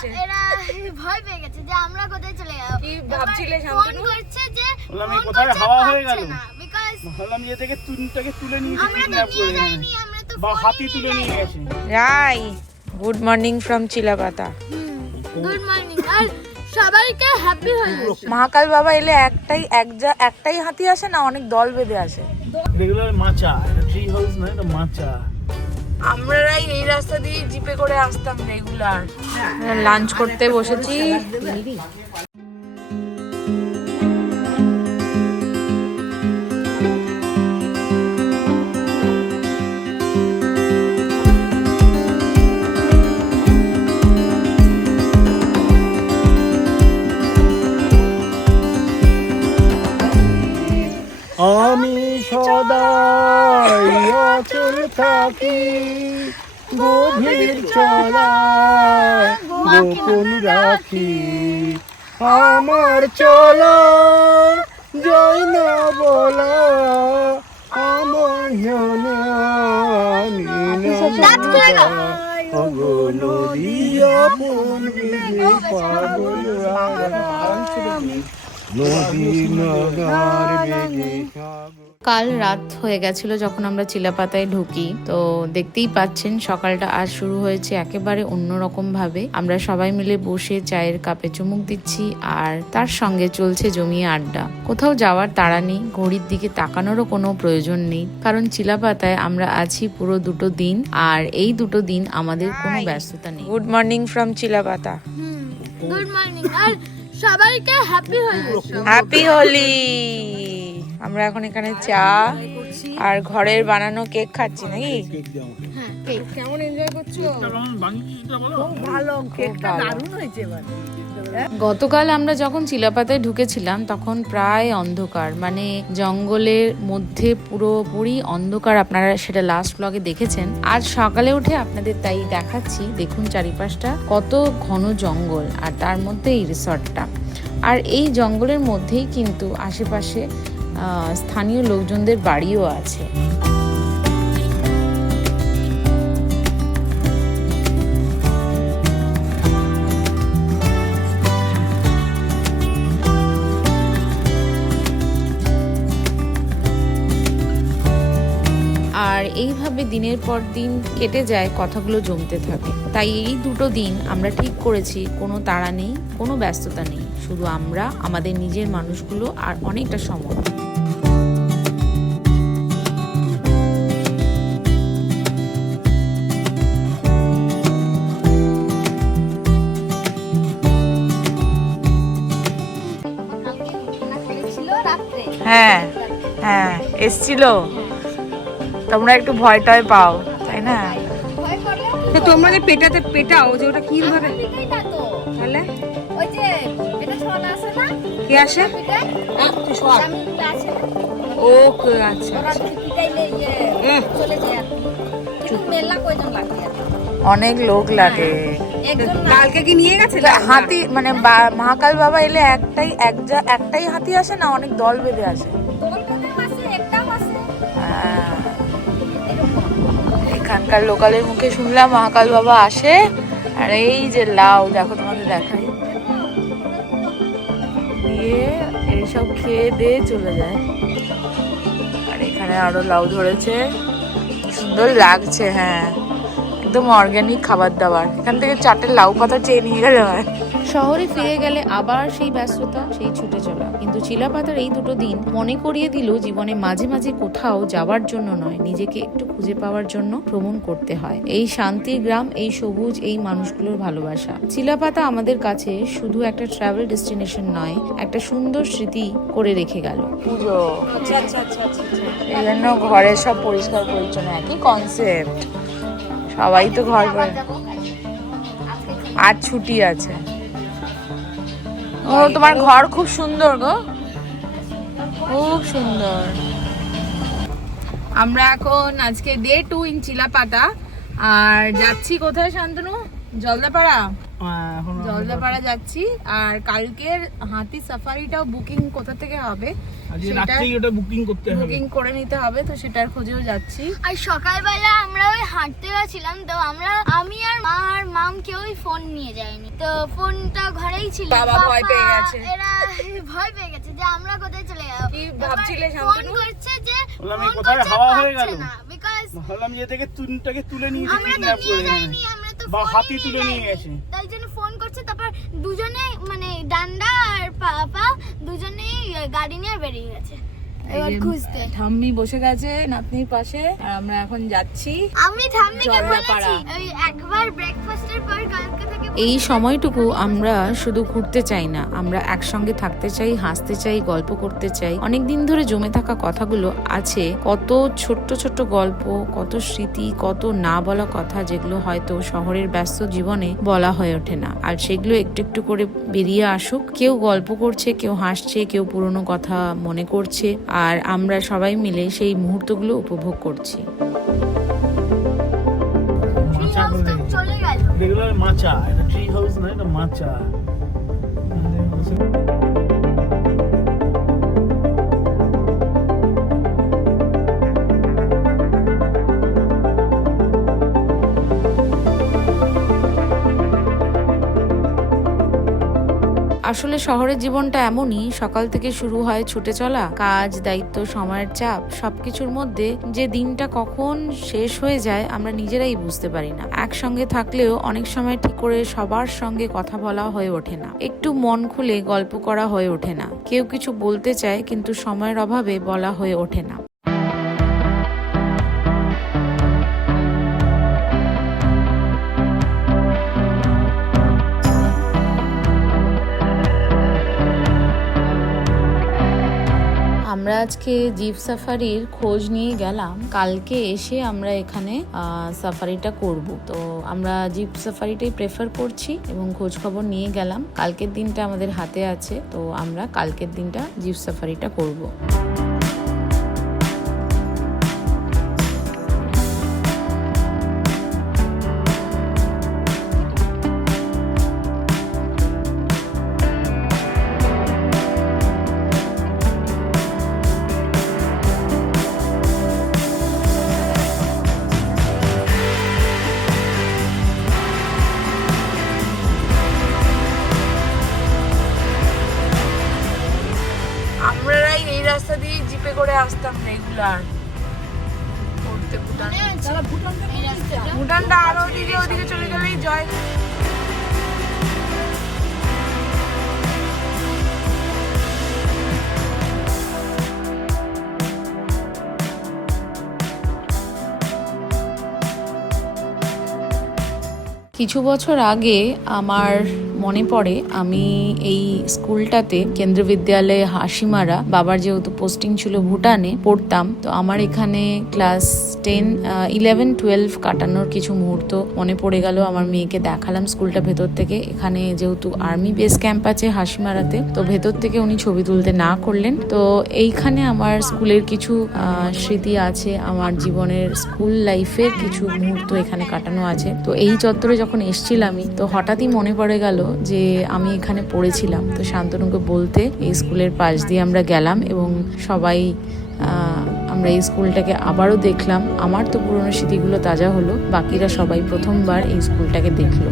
গেছে, এরা ভয় পেয়ে গেছে যে আমরা কোথায় চলে যাব। কি ভাবছিলে ফোন শান্তনু? করছে যে আমি কোথায় হাওয়া হয়ে গেল বিকজ ভাবলাম ইয়ে থেকে তুলে নিয়ে আমরা তো নিয়ে যাইনি, আমরা তো বা হাতি তুলে নিয়ে গেছে। রাই good morning from Chilapata. Good morning আর সবাইকে হ্যাপি হোলি। মহাকাল বাবা এলে একটাই হাতি আসে না, অনেক দল বেঁধে আসে। রেগুলার মাচা, ট্রি হাউস না, এটা মাচা। আমরাই এই রাস্তা দিয়ে জিপে করে আসতাম রেগুলার। লাঞ্চ করতে বসেছি। আমি সদাই অচল থাকি গভীর চলা গোপন রাখি আমার চলা জয় না বলা আমার কাল রাত হয়ে গেছিল যখন আমরা চিলাপাতায় ঢুকি, তো দেখতেই পাচ্ছেন সকালটা আজ শুরু হয়েছে একেবারে অন্যরকম ভাবে। আমরা সবাই মিলে বসে চায়ের কাপে চুমুক দিচ্ছি আর তার সঙ্গে চলছে জমিয়ে আড্ডা। কোথাও যাওয়ার তাড়া নেই, ঘড়ির দিকে তাকানোরও কোনো প্রয়োজন নেই, কারণ চিলাপাতায় আমরা আছি পুরো 2 দিন আর এই 2 দিন আমাদের কোনো ব্যস্ততা নেই। Good morning from Chilapata. Good morning আর সবাইকে হ্যাপি হোলি। হ্যাপি হোলি। আমরা এখন এখানে চা আর ঘরের বানানো কেক খাচ্ছি নাকি? হ্যাঁ কেক কেমন এনজয় করছো? ভালো, কেকটা দারুণ হয়েছে এবার। গতকাল আমরা যখন চিলাপাতায় ঢুকেছিলাম তখন প্রায় অন্ধকার, মানে জঙ্গলের মধ্যে পুরোপুরি অন্ধকার। আপনারা সেটা লাস্ট ব্লগে দেখেছেন। আজ সকালে উঠে আপনাদের তাই দেখাচ্ছি। দেখুন চারিপাশটা কত ঘন জঙ্গল আর তার মধ্যে এই রিসর্টটা। আর এই জঙ্গলের মধ্যেই কিন্তু আশেপাশে স্থানীয় লোকজনদের বাড়িও আছে। আর এইভাবে দিনের পর দিন কেটে যায়, কথাগুলো জমতে থাকে। তাই এই 2 দিন আমরা ঠিক করেছি কোনো তাড়া নেই, কোনো ব্যস্ততা নেই, শুধু আমরা, আমাদের নিজের মানুষগুলো আর অনেকটা সময়। হ্যাঁ হ্যাঁ এসছিল, তোমরা একটু ভয় টয় পাও তাই না? তো তোমরা যে পেটাও যে ওটা কি ভাবে তাহলে ওই যে এটা ছড়া আছে না, কি আসে? আছে ওকে আচ্ছা ওরা পিটাইলে চলে যায় আর কি। মেলা কয়জন লাগে আর কি? অনেক লোক লাগে। একজন কালকে কি নিয়ে গেছিল হাতি? মানে মহাকাল বাবা এলে একটাই হাতি আসে না, অনেক দল বেঁধে আসে? এখানকার লোকালের মুখে শুনলাম মহাকাল বাবা আসে। আর এই যে লাউ দেখো, তোমাদের দেখাই, দিয়ে এইসব খেয়ে দিয়ে চলে যায়। আর এখানে আরো লাউ ধরেছে, সুন্দর লাগছে। হ্যাঁ একদম অর্গানিক খাবার দাবার। এখান থেকে 4টে লাউ পাতা চেয়ে নিয়ে গেলে হয়। শহরে ফিরে গেলে আবার সেই ব্যস্ততা, সেই ছুটে চলা। কিন্তু চিলাপাতার এই 2 দিন মনে করিয়ে দিল জীবনে মাঝে মাঝে কোথাও যাওয়ার জন্য নয়, নিজেকে একটু খুঁজে পাওয়ার জন্য ভ্রমণ করতে হয়। এই শান্তির গ্রাম, এই সবুজ, এই মানুষগুলোর ভালোবাসা। চিলাপাতা আমাদের কাছে শুধু একটা ট্রাভেল ডেস্টিনেশন নয়, একটা সুন্দর স্মৃতি করে রেখে গেল। পুজো এই জন্য ঘরে সব পরিষ্কার পরিচ্ছন্ন, একই কনসেপ্ট। সবাই তো ঘর আজ ছুটি আছে। ও তোমার ঘর খুব সুন্দর গো, খুব সুন্দর। আমরা এখন আজকে ডে 2 ইন চিলাপাতা আর যাচ্ছি কোথায় শান্তনু? জলদাপাড়া এখন জলদাপাড়া যাচ্ছি। আর কালকের হাতি সাফারিটাও বুকিং কোথা থেকে হবে আজকে সেটা রাত্রেই ওটা বুকিং করতে হবে। বুকিং করে নিতে হবে, তো সেটার খোঁজেও যাচ্ছি। আর সকালবেলা আমরা ওই হাঁটতে গেছিলাম, তো আমি আর মা আর মাম কেউই ফোন নিয়ে যায়নি, তো ফোনটা ঘরেই ছিল। বাবা ভয় পেয়ে গেছে। এরা ভয় পেয়ে গেছে যে আমরা কোথায় চলে যাবো। কি ভাবছিলে ফোন শান্তনু? করছে যে বললাম, ফোন এই কোথায় করছে, হাওয়া হয়ে গেল? পাচ্ছে না, বিকজ ভাবলাম যে থেকে তুনটাকে তুলে নিয়ে আমরা তো কিডন্যাপ নিয়ে করে যাইনি, আমরা তো বা ফোনই হাতি নিয়ে তুলে নিয়ে যাইনি। গেছে। তাই জন্য ফোন করছে, তারপর দুজনে মানে ডান্ডা আর পা দুজনেই গাড়ি নিয়ে বেরিয়ে গেছে এবার খুঁজতে। ঠাম্মি বসে গেছে নাতনির পাশে, আর আমরা এখন যাচ্ছি। আমি ঠাম্মিকে জলদাপাড়া। বলেছি ওই একবার ব্রেকফাস্টের পর কালকে থেকে এই সময়টুকু আমরা শুধু ঘুরতে চাই না, আমরা একসঙ্গে থাকতে চাই, হাসতে চাই, গল্প করতে চাই। অনেক দিন ধরে জমে থাকা কথাগুলো আছে, কত ছোট্ট ছোট্ট গল্প, কত স্মৃতি, কত না বলা কথা, যেগুলো হয়তো শহরের ব্যস্ত জীবনে বলা হয়ে ওঠে না। আর সেগুলো একটু একটু করে বেরিয়ে আসুক। কেউ গল্প করছে, কেউ হাসছে, কেউ পুরনো কথা মনে করছে, আর আমরা সবাই মিলে সেই মুহূর্তগুলো উপভোগ করছি। মাচা বলে চলে গেল। রেগুলার মাচা, এটা ট্রি হাউস না, এটা মাচা। আসলে শহরের জীবনটা এমনই, সকাল থেকে শুরু হয় ছুটে চলা, কাজ, দায়িত্ব, সময়ের চাপ, সবকিছুর মধ্যে যে দিনটা কখন শেষ হয়ে যায় আমরা নিজেরাই বুঝতে পারি না। একসঙ্গে থাকলেও অনেক সময় ঠিক করে সবার সঙ্গে কথা বলা হয়ে ওঠে না, একটু মন খুলে গল্প করা হয়ে ওঠে না, কেউ কিছু বলতে চায় কিন্তু সময়ের অভাবে বলা হয়ে ওঠে না। আমরা আজকে জিপ সাফারির খোঁজ নিয়ে গেলাম, কালকে এসে আমরা এখানে সাফারিটা করব। তো আমরা জিপ সাফারিটাই প্রেফার করছি এবং খোঁজ খবর নিয়ে গেলাম। কালকের দিনটা আমাদের হাতে আছে, তো আমরা কালকের দিনটা জিপ সাফারিটা করব। আমরাই এই রাস্তা দিয়ে জিপে করে আসতাম রেগুলার করতে ভুটান। ভুটানটা আরো ওদিকে চলে গেলেই জয়। কিছু বছর আগে আমার মনে পড়ে, আমি এই স্কুলটাতে কেন্দ্র বিদ্যালয়ে হাসিমারা, বাবার যেহেতু পোস্টিং ছিল ভুটানে, পড়তাম। তো আমার এখানে ক্লাস 10, 11, 12 কাটানোর কিছু মুহূর্ত মনে পড়ে গেল। আমার মেয়েকে দেখালাম স্কুলটা ভেতর থেকে। এখানে যেহেতু আর্মি বেস ক্যাম্প আছে হাসিমারাতে, তো ভেতর থেকে উনি ছবি তুলতে না করলেন। তো এইখানে আমার স্কুলের কিছু স্মৃতি আছে, আমার জীবনের স্কুল লাইফের কিছু মুহূর্ত এখানে কাটানো আছে। তো এই চত্বরে যখন এসেছিলাম তো হঠাৎই মনে পড়ে গেল যে আমি এখানে পড়েছিলাম। তো শান্তনুকে বলতে এই স্কুলের পাশ দিয়ে আমরা গেলাম এবং সবাই আমরা এই স্কুলটাকে আবারও দেখলাম। আমার তো পুরনো স্মৃতিগুলো তাজা হলো, বাকিরা সবাই প্রথমবার এই স্কুলটাকে দেখলো।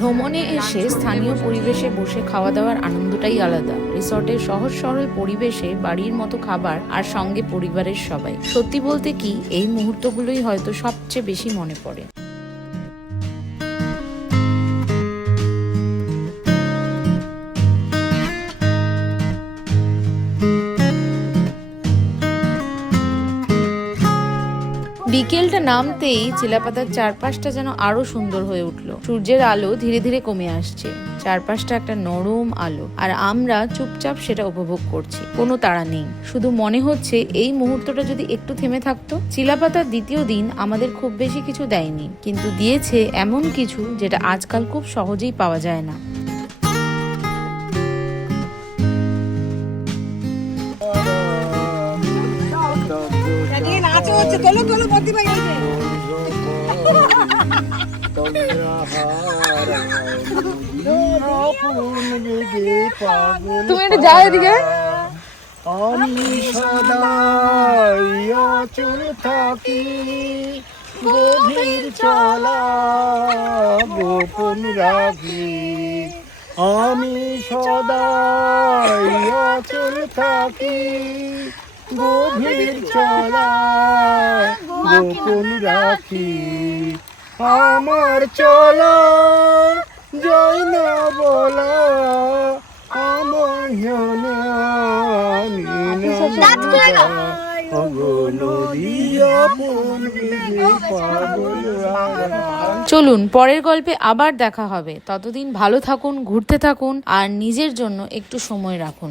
ভ্রমণে এসে স্থানীয় পরিবেশে বসে খাওয়া দাওয়ার আনন্দটাই আলাদা। রিসর্টের সহজ সরল পরিবেশে বাড়ির মতো খাবার আর সঙ্গে পরিবারের সবাই। সত্যি বলতে কি, এই মুহূর্তগুলোই হয়তো সবচেয়ে বেশি মনে পড়ে। বিকেলটা নামতেই চিলাপাতার চারপাশটা যেন আরো সুন্দর হয়ে উঠলো। সূর্যের আলো ধীরে ধীরে কমে আসছে, চারপাশটা একটা নরম আলো, আর আমরা চুপচাপ সেটা উপভোগ করছি। কোনো তাড়া নেই, শুধু মনে হচ্ছে এই মুহূর্তটা যদি একটু থেমে থাকতো। চিলাপাতার দ্বিতীয় দিন আমাদের খুব বেশি কিছু দেয়নি, কিন্তু দিয়েছে এমন কিছু যেটা আজকাল খুব সহজেই পাওয়া যায় না। তুমি এটা যাও এদিকে। আমি সদাই অচল থাকি, গভীর চলা গোপন রাখি। আমি সদাই অচল থাকি, গভীর চলা গোপন রাখি। আমার চলা জয় না বলা, আমার চলুন পরের গল্পে আবার দেখা হবে। ততদিন ভালো থাকুন, ঘুরতে থাকুন আর নিজের জন্য একটু সময় রাখুন।